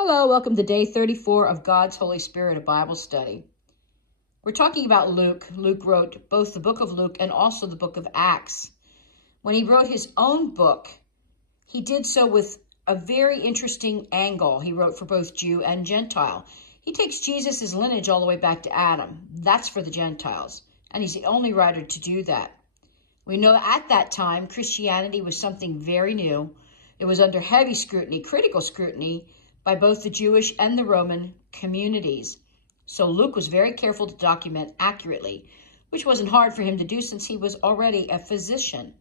Hello, welcome to day 34 of God's Holy Spirit, a Bible study. We're talking about Luke. Luke wrote both the book of Luke and also the book of Acts. When he wrote his own book, he did so with a very interesting angle. He wrote for both Jew and Gentile. He takes Jesus' lineage all the way back to Adam. That's for the Gentiles, and he's the only writer to do that. We know at that time, Christianity was something very new. It was under heavy scrutiny, critical scrutiny, by both the Jewish and the Roman communities. So Luke was very careful to document accurately, which wasn't hard for him to do since he was already a physician.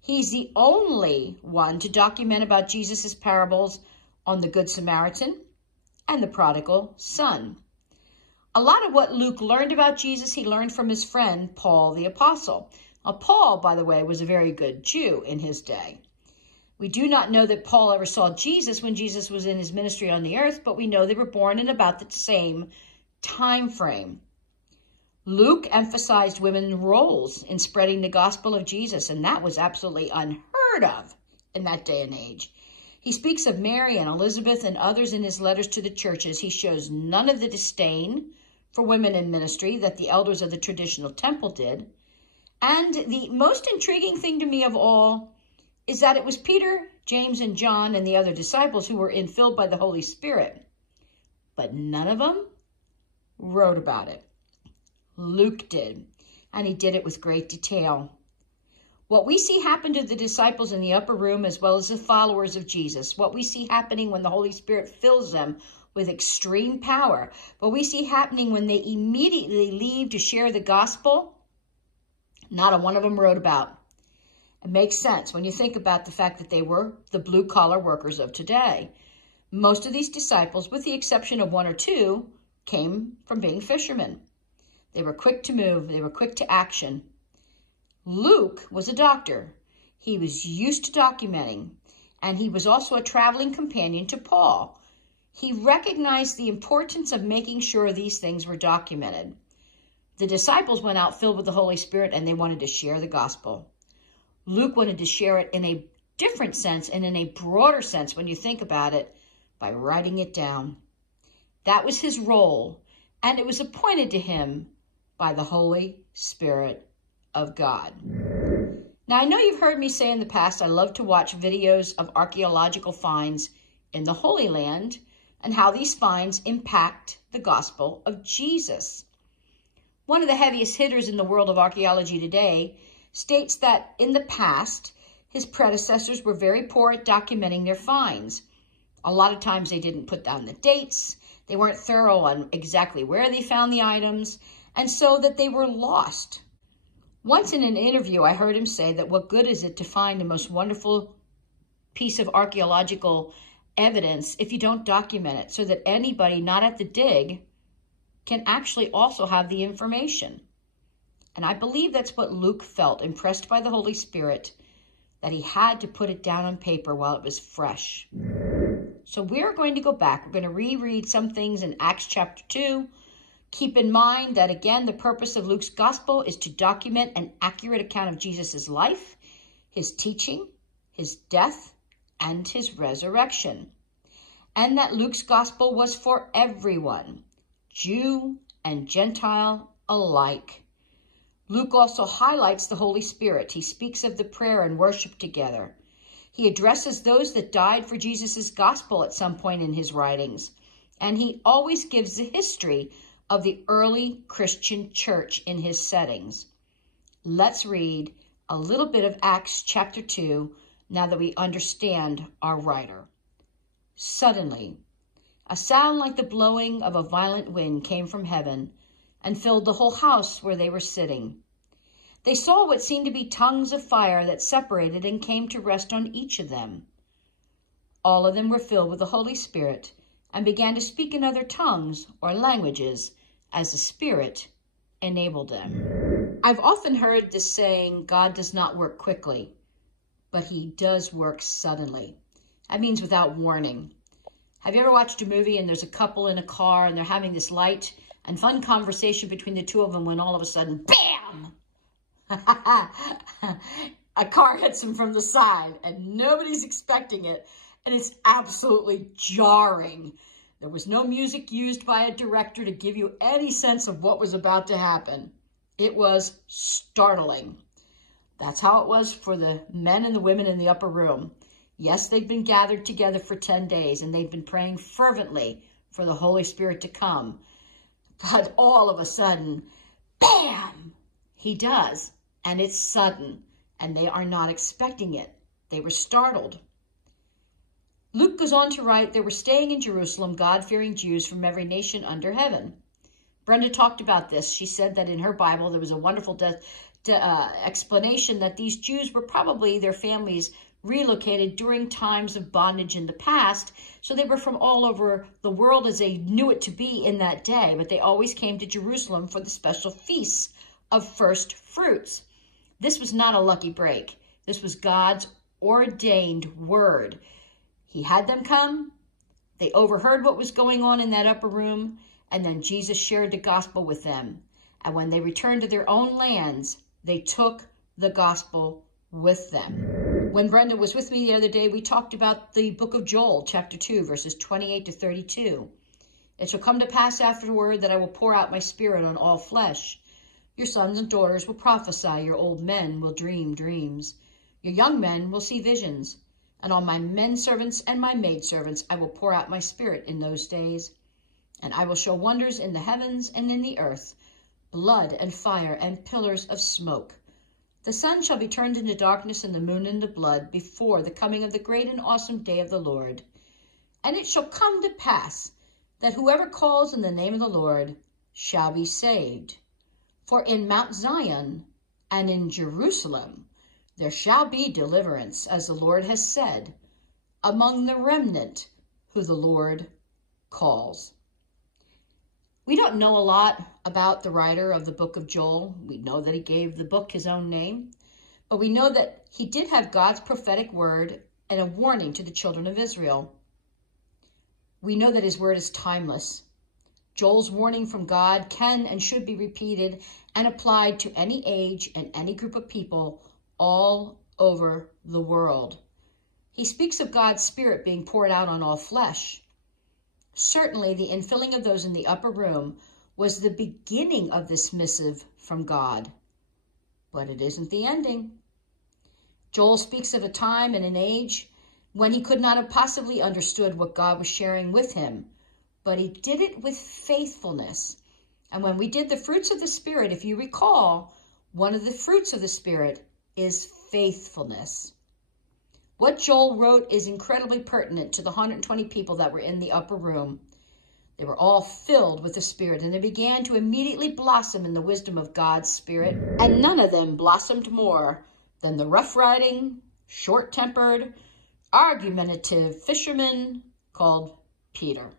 He's the only one to document about Jesus' parables on the Good Samaritan and the prodigal son. A lot of what Luke learned about Jesus, he learned from his friend, Paul the Apostle. Now, Paul, by the way, was a very good Jew in his day. We do not know that Paul ever saw Jesus when Jesus was in his ministry on the earth, but we know they were born in about the same time frame. Luke emphasized women's roles in spreading the gospel of Jesus, and that was absolutely unheard of in that day and age. He speaks of Mary and Elizabeth and others in his letters to the churches. He shows none of the disdain for women in ministry that the elders of the traditional temple did. And the most intriguing thing to me of all is that it was Peter, James, and John and the other disciples who were infilled by the Holy Spirit. But none of them wrote about it. Luke did, and he did it with great detail. What we see happen to the disciples in the upper room as well as the followers of Jesus, what we see happening when the Holy Spirit fills them with extreme power, what we see happening when they immediately leave to share the gospel, not a one of them wrote about. It makes sense when you think about the fact that they were the blue-collar workers of today. Most of these disciples, with the exception of one or two, came from being fishermen. They were quick to move. They were quick to action. Luke was a doctor. He was used to documenting, and he was also a traveling companion to Paul. He recognized the importance of making sure these things were documented. The disciples went out filled with the Holy Spirit, and they wanted to share the gospel. Luke wanted to share it in a different sense and in a broader sense when you think about it by writing it down. That was his role, and it was appointed to him by the Holy Spirit of God. Now, I know you've heard me say in the past, I love to watch videos of archaeological finds in the Holy Land and how these finds impact the gospel of Jesus. One of the heaviest hitters in the world of archaeology today states that in the past, his predecessors were very poor at documenting their finds. A lot of times they didn't put down the dates, they weren't thorough on exactly where they found the items, and so that they were lost. Once in an interview, I heard him say that what good is it to find the most wonderful piece of archaeological evidence if you don't document it so that anybody not at the dig can actually also have the information. And I believe that's what Luke felt, impressed by the Holy Spirit, that he had to put it down on paper while it was fresh. So we're going to go back. We're going to reread some things in Acts chapter 2. Keep in mind that, again, the purpose of Luke's gospel is to document an accurate account of Jesus' life, his teaching, his death, and his resurrection. And that Luke's gospel was for everyone, Jew and Gentile alike. Luke also highlights the Holy Spirit. He speaks of the prayer and worship together. He addresses those that died for Jesus' gospel at some point in his writings. And he always gives the history of the early Christian church in his settings. Let's read a little bit of Acts chapter 2 now that we understand our writer. Suddenly, a sound like the blowing of a violent wind came from heaven and filled the whole house where they were sitting. They saw what seemed to be tongues of fire that separated and came to rest on each of them. All of them were filled with the Holy Spirit and began to speak in other tongues or languages as the Spirit enabled them. I've often heard the saying, God does not work quickly, but he does work suddenly. That means without warning. Have you ever watched a movie and there's a couple in a car and they're having this light and fun conversation between the two of them when all of a sudden, bam! a car hits them from the side and nobody's expecting it. and it's absolutely jarring. There was no music used by a director to give you any sense of what was about to happen. It was startling. That's how it was for the men and the women in the upper room. Yes, they'd been gathered together for 10 days, and they'd been praying fervently for the Holy Spirit to come. But all of a sudden, bam, he does. And it's sudden, and they are not expecting it. They were startled. Luke goes on to write, there were staying in Jerusalem God-fearing Jews from every nation under heaven. Brenda talked about this. She said that in her Bible, there was a wonderful explanation that these Jews were probably their families relocated during times of bondage in the past. So they were from all over the world as they knew it to be in that day, but they always came to Jerusalem for the special feasts of first fruits. This was not a lucky break. This was God's ordained word. He had them come. They overheard what was going on in that upper room, and then Jesus shared the gospel with them. And when they returned to their own lands, they took the gospel with them. When Brenda was with me the other day, we talked about the book of Joel, chapter 2, verses 28 to 32. It shall come to pass afterward that I will pour out my spirit on all flesh. Your sons and daughters will prophesy, your old men will dream dreams. Your young men will see visions. And on my men servants and my maid servants I will pour out my spirit in those days. And I will show wonders in the heavens and in the earth, blood and fire and pillars of smoke. The sun shall be turned into darkness and the moon into blood before the coming of the great and awesome day of the Lord. And it shall come to pass that whoever calls in the name of the Lord shall be saved. For in Mount Zion and in Jerusalem there shall be deliverance, as the Lord has said, among the remnant who the Lord calls. We don't know a lot about the writer of the book of Joel. We know that he gave the book his own name, but we know that he did have God's prophetic word and a warning to the children of Israel. We know that his word is timeless. Joel's warning from God can and should be repeated and applied to any age and any group of people all over the world. He speaks of God's Spirit being poured out on all flesh. Certainly, the infilling of those in the upper room was the beginning of this missive from God, but it isn't the ending. Joel speaks of a time and an age when he could not have possibly understood what God was sharing with him, but he did it with faithfulness. And when we did the fruits of the Spirit, if you recall, one of the fruits of the Spirit is faithfulness. What Joel wrote is incredibly pertinent to the 120 people that were in the upper room. They were all filled with the Spirit, and they began to immediately blossom in the wisdom of God's Spirit. And none of them blossomed more than the rough-riding, short-tempered, argumentative fisherman called Peter.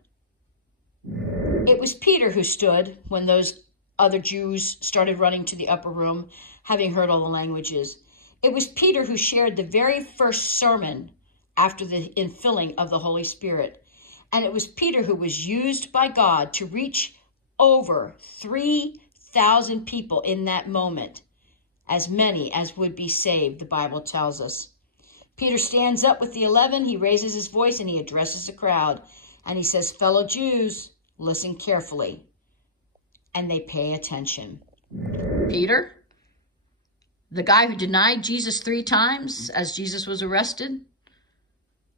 It was Peter who stood when those other Jews started running to the upper room, having heard all the languages. It was Peter who shared the very first sermon after the infilling of the Holy Spirit. And it was Peter who was used by God to reach over 3,000 people in that moment, as many as would be saved, the Bible tells us. Peter stands up with the 11, he raises his voice, and he addresses the crowd. And he says, fellow Jews, listen carefully. And they pay attention. Peter, the guy who denied Jesus 3 times as Jesus was arrested,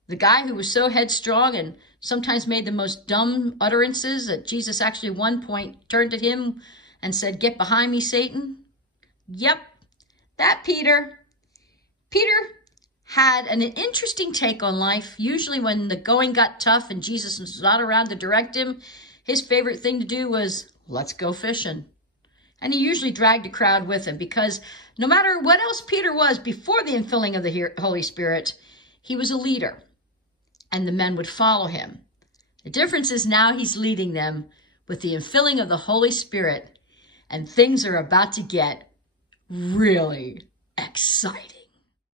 the guy who was so headstrong and sometimes made the most dumb utterances that Jesus actually at one point turned at him and said, get behind me, Satan. Yep, that Peter. Peter had an interesting take on life. Usually when the going got tough and Jesus was not around to direct him, his favorite thing to do was, let's go fishing. And he usually dragged a crowd with him because no matter what else Peter was before the infilling of the Holy Spirit, he was a leader and the men would follow him. The difference is now he's leading them with the infilling of the Holy Spirit, and things are about to get really exciting.